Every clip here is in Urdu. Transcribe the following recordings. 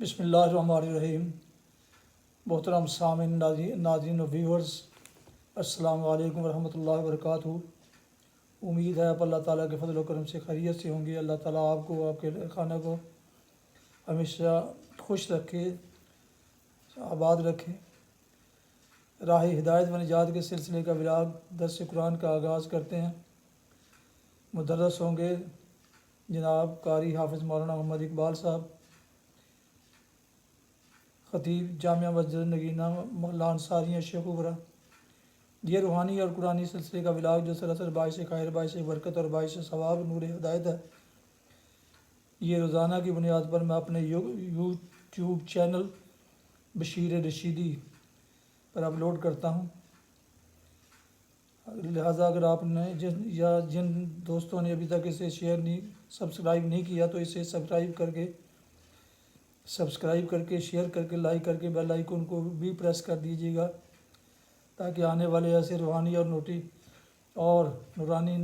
بسم اللہ الرحمن الرحیم۔ محترم سامعین، ناظرین و ویورز، السلام علیکم ورحمۃ اللہ وبرکاتہ۔ امید ہے آپ اللہ تعالیٰ کے فضل و کرم سے خیریت سے ہوں گے۔ اللہ تعالیٰ آپ کو، آپ کے خانہ کو ہمیشہ خوش رکھے، آباد رکھے۔ راہ ہدایت و نجات کے سلسلے کا ولاگ درس قرآن کا آغاز کرتے ہیں۔ مدرس ہوں گے جناب قاری حافظ مولانا محمد اقبال صاحب، خطیب جامعہ مسجد نگینہ محلہ انصاریہ شیخوپورہ۔ یہ روحانی اور قرآنی سلسلے کا ولاگ جو سراسر باعث خیر، باعث برکت اور باعث ثواب نور ہدایت ہے، یہ روزانہ کی بنیاد پر میں اپنے یوٹیوب چینل بشیر رشیدی پر اپلوڈ کرتا ہوں۔ لہٰذا اگر آپ نے جن دوستوں نے ابھی تک اسے سبسکرائب نہیں کیا تو اسے سبسکرائب کر کے شیئر کر کے لائک کر کے بیل آئیکن کو بھی پریس کر دیجیے گا، تاکہ آنے والے ایسے روحانی اور نورانی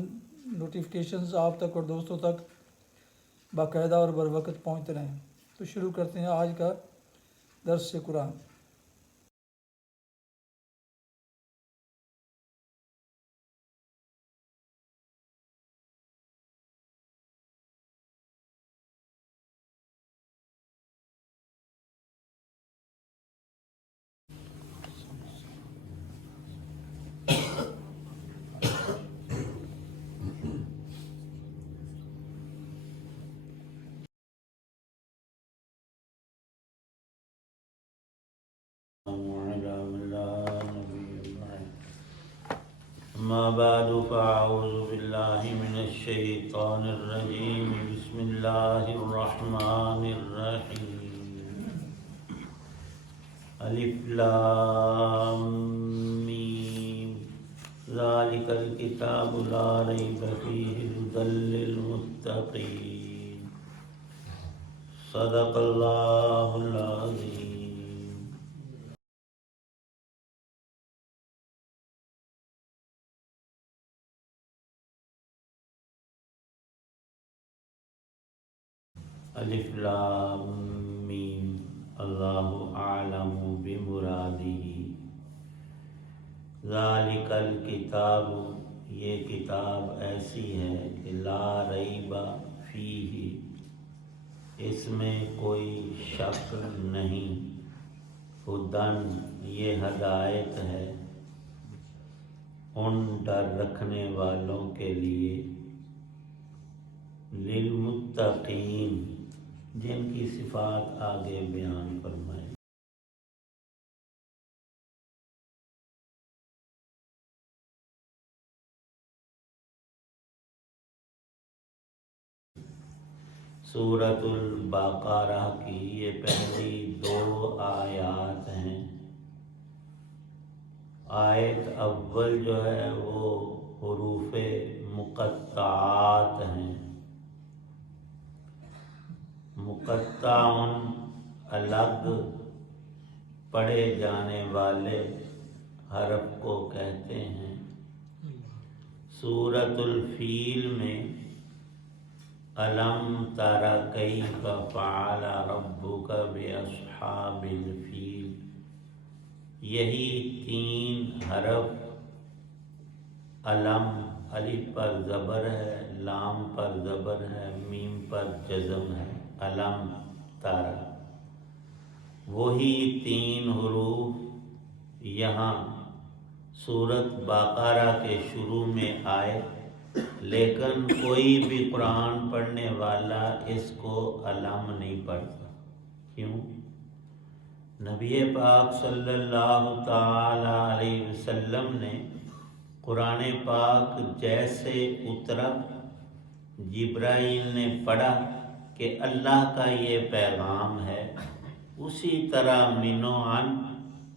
نوٹیفیکیشنز آپ تک اور دوستوں تک باقاعدہ اور بر وقت پہنچتے رہیں۔ تو شروع کرتے ہیں آج کا درس قرآن۔ أما بعد فأعوذ بالله من الشيطان الرجيم بسم الله الرحمن الرحيم ألف لام ميم ذلك الكتاب لا ريب فيه هدى للمتقين صدق الله العظيم۔ الف لام میم اللہ اعلم بمرادہ۔ ذالک الکتاب، یہ کتاب ایسی ہے کہ لا ریب فیہ، اس میں کوئی شک نہیں، ہدن، یہ ہدایت ہے، ان ڈر رکھنے والوں کے لیے، للمتقین، جن کی صفات آگے بیان فرمائے۔ سورۃ البقرہ کی یہ پہلی 2 آیات ہیں۔ آیت اول جو ہے وہ حروف مقطعات ہیں۔ مقطعن الگ پڑھے جانے والے حرف کو کہتے ہیں۔ سورۃ الفیل میں الم تر کیف فعل ربک باصحاب الفیل، یہی 3 حرف، الم الف پر زبر ہے، لام پر زبر ہے، میم پر جزم ہے، الم تر، وہی 3 حروف یہاں سورۃ بقرہ کے شروع میں آئے، لیکن کوئی بھی قرآن پڑھنے والا اس کو الم نہیں پڑھتا۔ کیوں؟ نبی پاک صلی اللہ تعالی علیہ وسلم نے قرآن پاک جیسے اترا، جبرائیل نے پڑھا کہ اللہ کا یہ پیغام ہے، اسی طرح منو عن،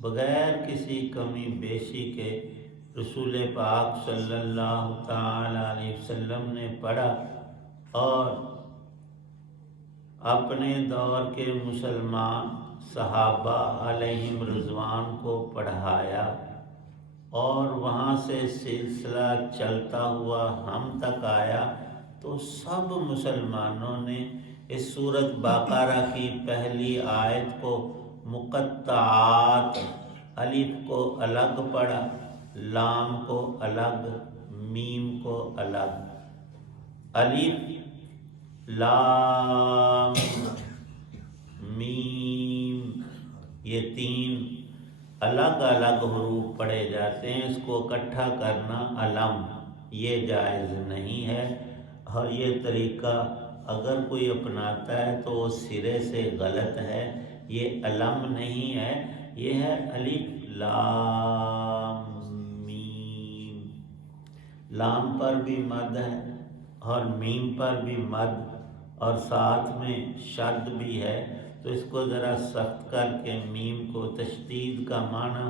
بغیر کسی کمی بیشی کے رسول پاک صلی اللہ تعالی علیہ وسلم نے پڑھا، اور اپنے دور کے مسلمان صحابہ علیہم رضوان کو پڑھایا، اور وہاں سے سلسلہ چلتا ہوا ہم تک آیا، تو سب مسلمانوں نے اس سورت بقرہ کی پہلی آیت کو مقطعات، الف کو الگ پڑھا، لام کو الگ، میم کو الگ۔ الف لام میم، یہ تین الگ الگ حروف پڑھے جاتے ہیں، اس کو اکٹھا کرنا علم، یہ جائز نہیں ہے۔ اور یہ طریقہ اگر کوئی اپناتا ہے تو وہ سرے سے غلط ہے، یہ علم نہیں ہے، یہ ہے الف لام میم۔ لام پر بھی مد ہے اور میم پر بھی مد، اور ساتھ میں شد بھی ہے، تو اس کو ذرا سخت کر کے میم کو، تشدید کا معنی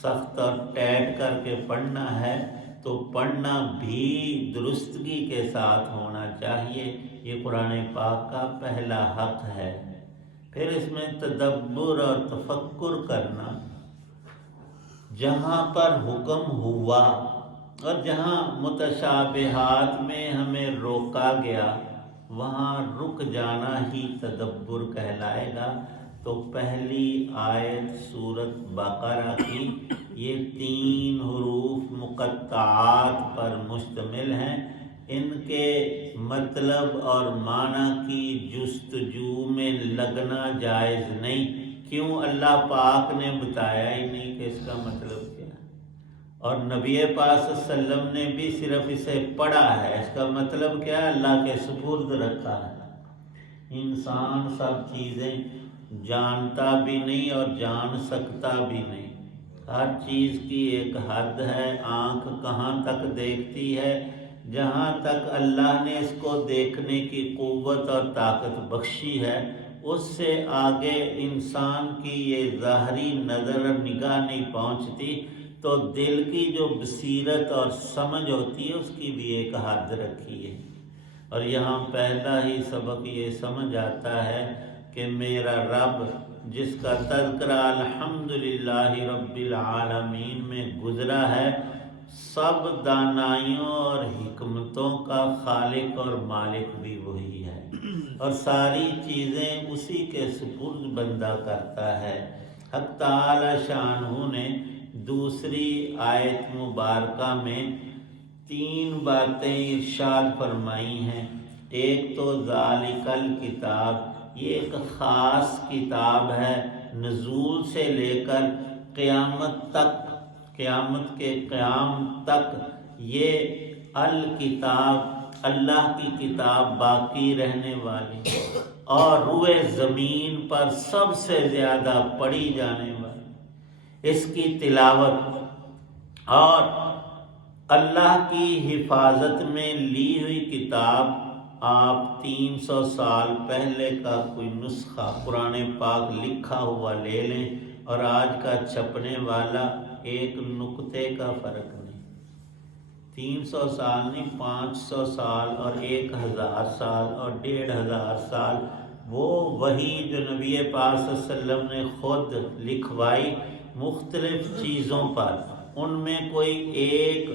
سخت اور ٹیٹ کر کے پڑھنا ہے، تو پڑھنا بھی درستگی کے ساتھ ہونا چاہیے، یہ قرآن پاک کا پہلا حق ہے۔ پھر اس میں تدبر اور تفکر کرنا، جہاں پر حکم ہوا اور جہاں متشابہات میں ہمیں روکا گیا وہاں رک جانا ہی تدبر کہلائے گا۔ تو پہلی آیت سورت بقرہ کی یہ 3 حروف مقطعات پر مشتمل ہیں، ان کے مطلب اور معنی کی جستجو میں لگنا جائز نہیں۔ کیوں؟ اللہ پاک نے بتایا ہی نہیں کہ اس کا مطلب کیا ہے، اور نبی پاک صلی اللہ علیہ وسلم نے بھی صرف اسے پڑھا ہے، اس کا مطلب کیا ہے؟ اللہ کے سپرد رکھا ہے۔ انسان سب چیزیں جانتا بھی نہیں اور جان سکتا بھی نہیں، ہر چیز کی ایک حد ہے۔ آنکھ کہاں تک دیکھتی ہے؟ جہاں تک اللہ نے اس کو دیکھنے کی قوت اور طاقت بخشی ہے، اس سے آگے انسان کی یہ ظاہری نظر اور نگاہ نہیں پہنچتی، تو دل کی جو بصیرت اور سمجھ ہوتی ہے اس کی بھی ایک حد رکھی ہے۔ اور یہاں پہلا ہی سبق یہ سمجھ آتا ہے کہ میرا رب، جس کا تذکرہ الحمدللہ رب العالمین میں گزرا ہے، سب دانائیوں اور حکمتوں کا خالق اور مالک بھی وہی ہے، اور ساری چیزیں اسی کے سپرد بندہ کرتا ہے۔ حق تعالی شانہ نے دوسری آیت مبارکہ میں 3 باتیں ارشاد فرمائی ہیں۔ ایک تو ذالک الکتاب، یہ ایک خاص کتاب ہے، نزول سے لے کر قیامت تک، قیامت کے قیام تک یہ الکتاب اللہ کی کتاب باقی رہنے والی، اور روئے زمین پر سب سے زیادہ پڑھی جانے والی، اس کی تلاوت اور اللہ کی حفاظت میں لی ہوئی کتاب۔ آپ 300 سال پہلے کا کوئی نسخہ قرآن پاک لکھا ہوا لے لیں اور آج کا چھپنے والا، ایک نقطے کا فرق نہیں۔ 300 سال نہیں، 500 سال اور 1000 سال اور 1500 سال، وہ وحی جو نبی پاک صلی اللہ علیہ وسلم نے خود لکھوائی مختلف چیزوں پر، ان میں کوئی ایک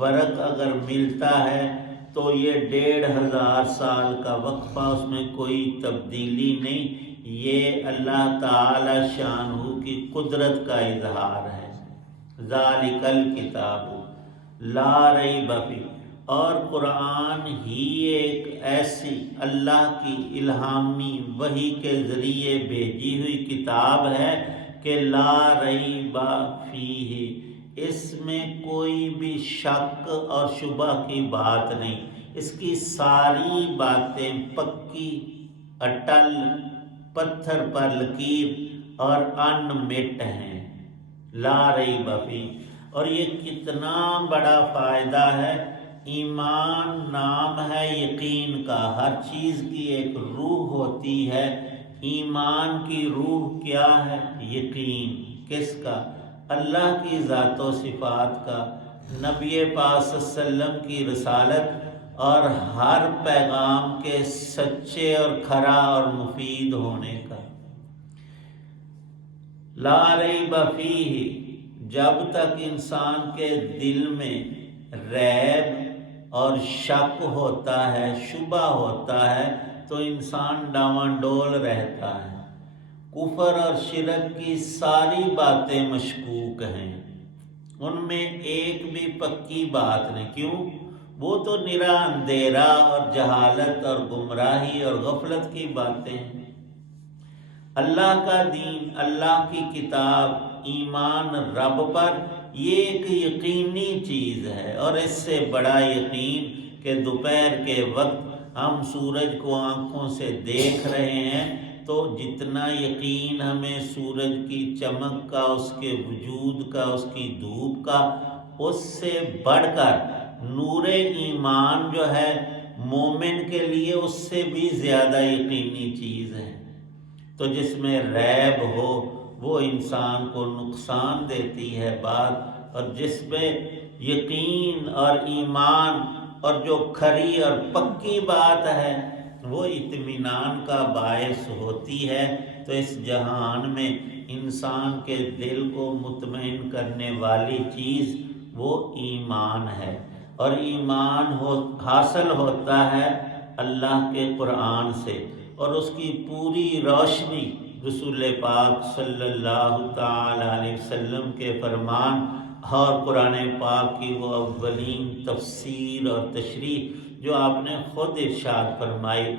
ورق اگر ملتا ہے تو یہ 1500 سال کا وقفہ، اس میں کوئی تبدیلی نہیں۔ یہ اللہ تعالی شانہ کی قدرت کا اظہار ہے۔ ذالک الکتاب لا ریب فیہ، اور قرآن ہی ایک ایسی اللہ کی الہامی وحی کے ذریعے بھیجی ہوئی کتاب ہے کہ لا ریب فیہ، اس میں کوئی بھی شک اور شبہ کی بات نہیں، اس کی ساری باتیں پکی، اٹل، پتھر پر لکیر اور ان مٹ ہیں۔ لا ریب فیہ، اور یہ کتنا بڑا فائدہ ہے۔ ایمان نام ہے یقین کا، ہر چیز کی ایک روح ہوتی ہے، ایمان کی روح کیا ہے؟ یقین۔ کس کا؟ اللہ کی ذات و صفات کا، نبی پاک صلی اللہ علیہ وسلم کی رسالت اور ہر پیغام کے سچے اور کھرا اور مفید ہونے کا۔ لا ریب فیہ، جب تک انسان کے دل میں ریب اور شک ہوتا ہے، شبہ ہوتا ہے، تو انسان ڈاواڈول رہتا ہے۔ کفر اور شرک کی ساری باتیں مشکوک ہیں، ان میں ایک بھی پکی بات نہیں۔ کیوں؟ وہ تو نرا اندھیرا اور جہالت اور گمراہی اور غفلت کی باتیں ہیں۔ اللہ کا دین، اللہ کی کتاب، ایمان رب پر، یہ ایک یقینی چیز ہے، اور اس سے بڑا یقین کہ دوپہر کے وقت ہم سورج کو آنکھوں سے دیکھ رہے ہیں، تو جتنا یقین ہمیں سورج کی چمک کا، اس کے وجود کا، اس کی دھوپ کا، اس سے بڑھ کر نور ایمان جو ہے مومن کے لیے اس سے بھی زیادہ یقینی چیز ہے۔ تو جس میں ریب ہو وہ انسان کو نقصان دیتی ہے بات، اور جس میں یقین اور ایمان اور جو کھری اور پکی بات ہے وہ اطمینان کا باعث ہوتی ہے۔ تو اس جہان میں انسان کے دل کو مطمئن کرنے والی چیز وہ ایمان ہے، اور ایمان حاصل ہوتا ہے اللہ کے قرآن سے، اور اس کی پوری روشنی رسول پاک صلی اللہ تعالی علیہ وسلم کے فرمان اور قرآن پاک کی وہ اولین تفسیر اور تشریح جو آپ نے خود ارشاد فرمائی۔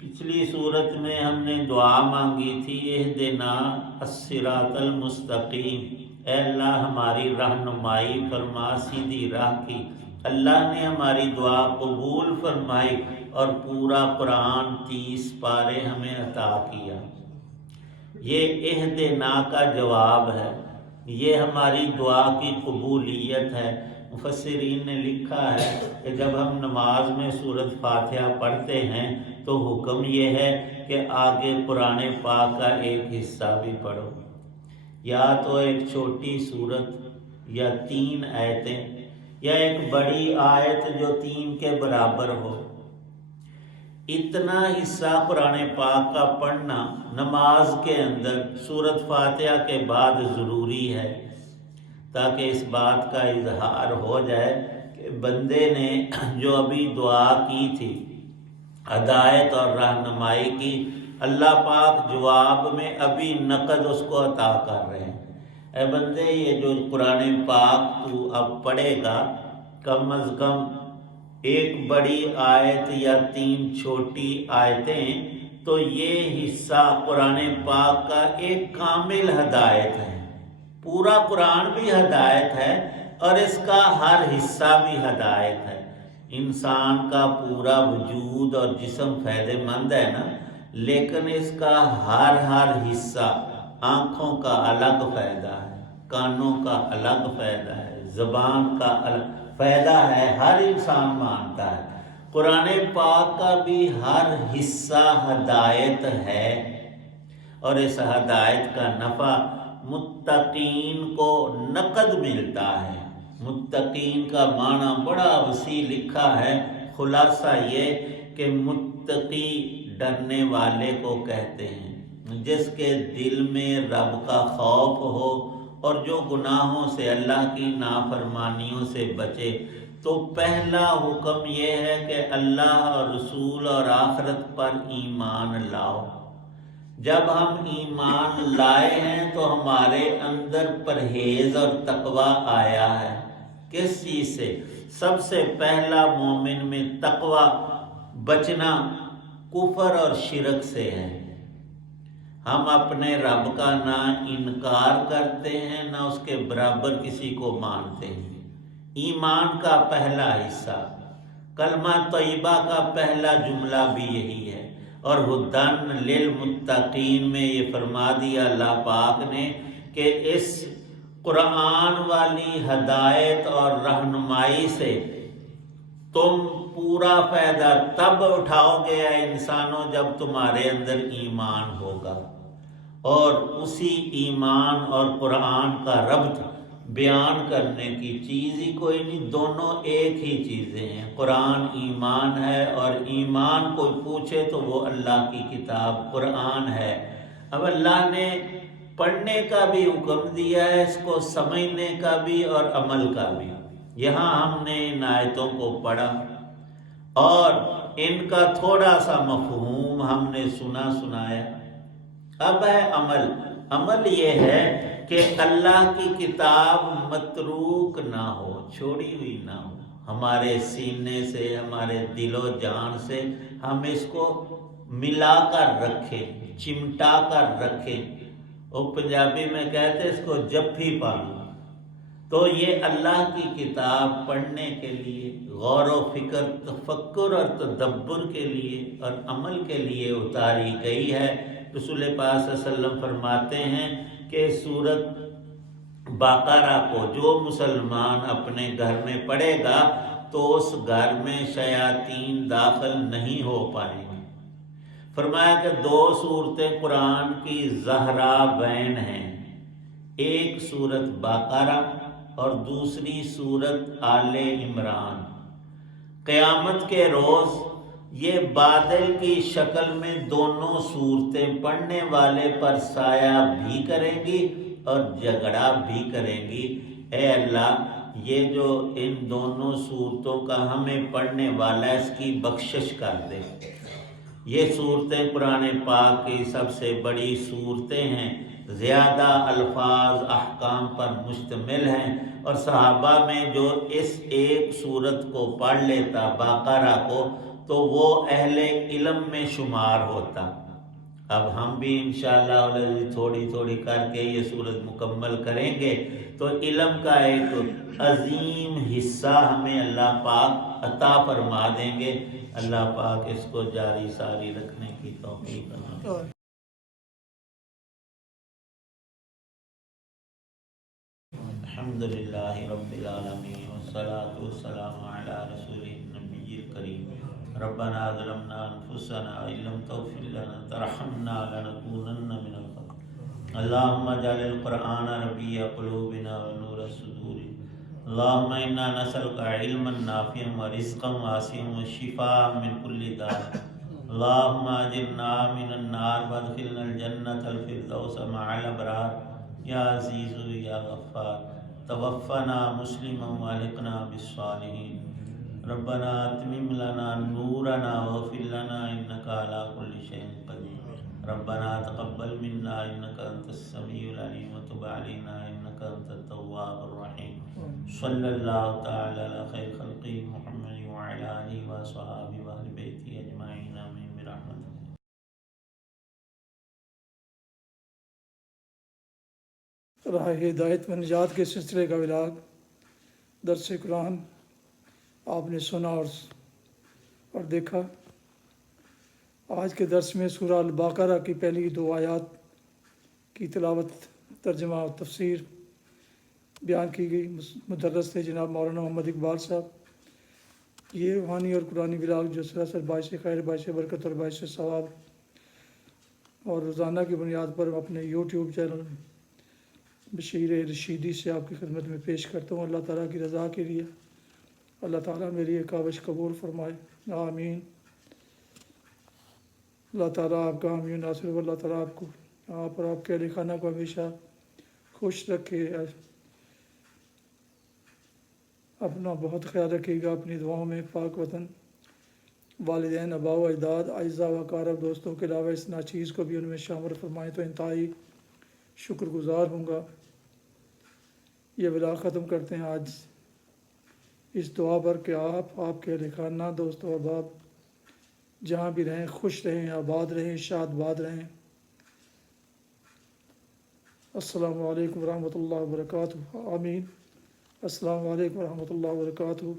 پچھلی صورت میں ہم نے دعا مانگی تھی، اہدنا الصراط المستقیم، اے اللہ ہماری رہنمائی فرما سیدھی راہ کی۔ اللہ نے ہماری دعا قبول فرمائی اور پورا قرآن 30 پارے ہمیں عطا کیا۔ یہ اہدنا کا جواب ہے، یہ ہماری دعا کی قبولیت ہے۔ مفسرین نے لکھا ہے کہ جب ہم نماز میں سورۃ فاتحہ پڑھتے ہیں تو حکم یہ ہے کہ آگے قرآن پاک کا ایک حصہ بھی پڑھو، یا تو ایک چھوٹی سورت یا 3 آیتیں، یا ایک بڑی آیت جو 3 کے برابر ہو۔ اتنا حصہ قرآن پاک کا پڑھنا نماز کے اندر سورۃ فاتحہ کے بعد ضروری ہے، تاکہ اس بات کا اظہار ہو جائے کہ بندے نے جو ابھی دعا کی تھی، ہدایت اور رہنمائی کی، اللہ پاک جواب میں ابھی نقد اس کو عطا کر رہے ہیں۔ اے بندے، یہ جو قرآن پاک تو اب پڑھے گا، کم از کم ایک بڑی آیت یا 3 چھوٹی آیتیں، تو یہ حصہ قرآن پاک کا ایک کامل ہدایت ہے۔ پورا قرآن بھی ہدایت ہے اور اس کا ہر حصہ بھی ہدایت ہے۔ انسان کا پورا وجود اور جسم فائدہ مند ہے نا، لیکن اس کا ہر حصہ، آنکھوں کا الگ فائدہ ہے، کانوں کا الگ فائدہ ہے، زبان کا الگ فائدہ ہے، ہر انسان مانتا ہے۔ قرآن پاک کا بھی ہر حصہ ہدایت ہے، اور اس ہدایت کا نفع متقین کو نقد ملتا ہے۔ متقین کا معنی بڑا وسیع لکھا ہے، خلاصہ یہ کہ متقی ڈرنے والے کو کہتے ہیں، جس کے دل میں رب کا خوف ہو اور جو گناہوں سے، اللہ کی نافرمانیوں سے بچے۔ تو پہلا حکم یہ ہے کہ اللہ اور رسول اور آخرت پر ایمان لاؤ۔ جب ہم ایمان لائے ہیں تو ہمارے اندر پرہیز اور تقوی آیا ہے۔ کس چیز سے؟ سب سے پہلا مومن میں تقوی، بچنا کفر اور شرک سے ہے۔ ہم اپنے رب کا نہ انکار کرتے ہیں، نہ اس کے برابر کسی کو مانتے ہیں۔ ایمان کا پہلا حصہ، کلمہ طیبہ کا پہلا جملہ بھی یہی ہے، اور ہدن للمتقین میں یہ فرما دیا اللہ پاک نے کہ اس قرآن والی ہدایت اور رہنمائی سے تم پورا فائدہ تب اٹھاؤ گے اے انسانوں جب تمہارے اندر ایمان ہوگا، اور اسی ایمان اور قرآن کا ربط بیان کرنے کی چیز ہی کوئی نہیں، دونوں ایک ہی چیزیں ہیں۔ قرآن ایمان ہے، اور ایمان کوئی پوچھے تو وہ اللہ کی کتاب قرآن ہے۔ اب اللہ نے پڑھنے کا بھی حکم دیا ہے، اس کو سمجھنے کا بھی اور عمل کا بھی۔ یہاں ہم نے ان آیتوں کو پڑھا اور ان کا تھوڑا سا مفہوم ہم نے سنایا. اب ہے عمل. عمل یہ ہے کہ اللہ کی کتاب متروک نہ ہو، چھوڑی ہوئی نہ ہو، ہمارے سینے سے، ہمارے دل و جان سے ہم اس کو ملا کر رکھیں، چمٹا کر رکھیں. وہ پنجابی میں کہتے اس کو جپھی پالو. تو یہ اللہ کی کتاب پڑھنے کے لیے، غور و فکر، تفکر اور تدبر کے لیے اور عمل کے لیے اتاری گئی ہے. رسول پاک صلی اللہ علیہ وسلم فرماتے ہیں کہ سورۃ بقرہ کو جو مسلمان اپنے گھر میں پڑھے گا تو اس گھر میں شیاطین داخل نہیں ہو پائیں گے. فرمایا کہ 2 صورتیں قرآن کی زہرا-بین ہیں، ایک سورۃ بقرہ اور دوسری سورۃ آل عمران. قیامت کے روز یہ بادل کی شکل میں دونوں صورتیں پڑھنے والے پر سایہ بھی کریں گی اور جھگڑا بھی کریں گی. اے اللہ، یہ جو ان دونوں صورتوں کا ہمیں پڑھنے والا ہے اس کی بخشش کر دے. یہ صورتیں قرآن پاک کی سب سے بڑی صورتیں ہیں، زیادہ الفاظ احکام پر مشتمل ہیں، اور صحابہ میں جو اس ایک صورت کو پڑھ لیتا بقرہ کو تو وہ اہل علم میں شمار ہوتا. اب ہم بھی انشاءاللہ تھوڑی تھوڑی کر کے یہ صورت مکمل کریں گے تو علم کا ایک عظیم حصہ ہمیں اللہ پاک عطا فرما دیں گے. اللہ پاک اس کو جاری ساری رکھنے کی توفیق عطا فرمائے. الحمدللہ رب العالمین والصلاة والسلام علی رسول النبی الکریم. ربنا ظلمنا انفسنا ان لم تغفر لنا ترحمنا لنکونن من الخاسرین. اللهم اجعل القرآن ربیع قلوبنا ونور صدورنا. اللهم انا نسألك علما نافعا ورزقا واسعا وشفاء من كل داء. اللهم اجرنا من النار وادخلنا الجنة الفردوس مع الابرار. یا عزیز یا غفار توفنا مسلما والحقنا بالصالحین. ربنا اتمم لنا نورنا واغفر لنا انك على كل شيء قدير. ربنا تقبل منا انك انت السميع العليم وتب علينا انك انت التواب الرحيم. صلى الله تعالى على خير خلقه محمد وعلى اله وصحبه واهل بيته اجمعين امين برحمتك. راہ ہدایت و نجات کے سلسلے کا ولاگ درس قرآن آپ نے سنا اور دیکھا. آج کے درس میں سورہ البقرہ کی پہلی 2 آیات کی تلاوت، ترجمہ اور تفسیر بیان کی گئی. مدرس تھے جناب مولانا محمد اقبال صاحب. یہ روحانی اور قرآنی ولاگ جو سراسر باعث خیر، باعث برکت اور باعث ثواب اور روزانہ کی بنیاد پر اپنے یوٹیوب چینل بشیر رشیدی سے آپ کی خدمت میں پیش کرتا ہوں. اللہ تعالیٰ کی رضا کے لیے اللہ تعالیٰ میری یہ کاوش قبول فرمائے، آمین. اللہ تعالیٰ آپ کا حامی و ناصر ہو. اللہ تعالیٰ آپ کو، آپ اور آپ کے اہل خانہ کو ہمیشہ خوش رکھے. اپنا بہت خیال رکھیے گا اپنی دعاؤں میں. پاک وطن، والدین، آباء و اجداد، اعزاء و اقارب، دوستوں کے علاوہ اس ناچیز کو بھی ان میں شامل فرمائیں تو انتہائی شکر گزار ہوں گا. یہ ولاگ ختم کرتے ہیں آج اس دعا پر کہ آپ کے اہل خانہ، دوست و احباب جہاں بھی رہیں خوش رہیں، آباد رہیں، شاد باد رہیں. السلام علیکم ورحمۃ اللہ وبرکاتہ. آمین. السلام علیکم ورحمۃ اللہ وبرکاتہ.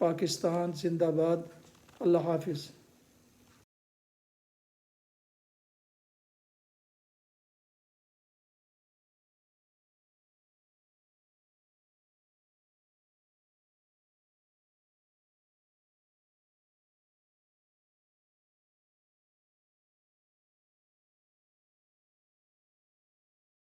پاکستان زندہ باد. اللہ حافظ.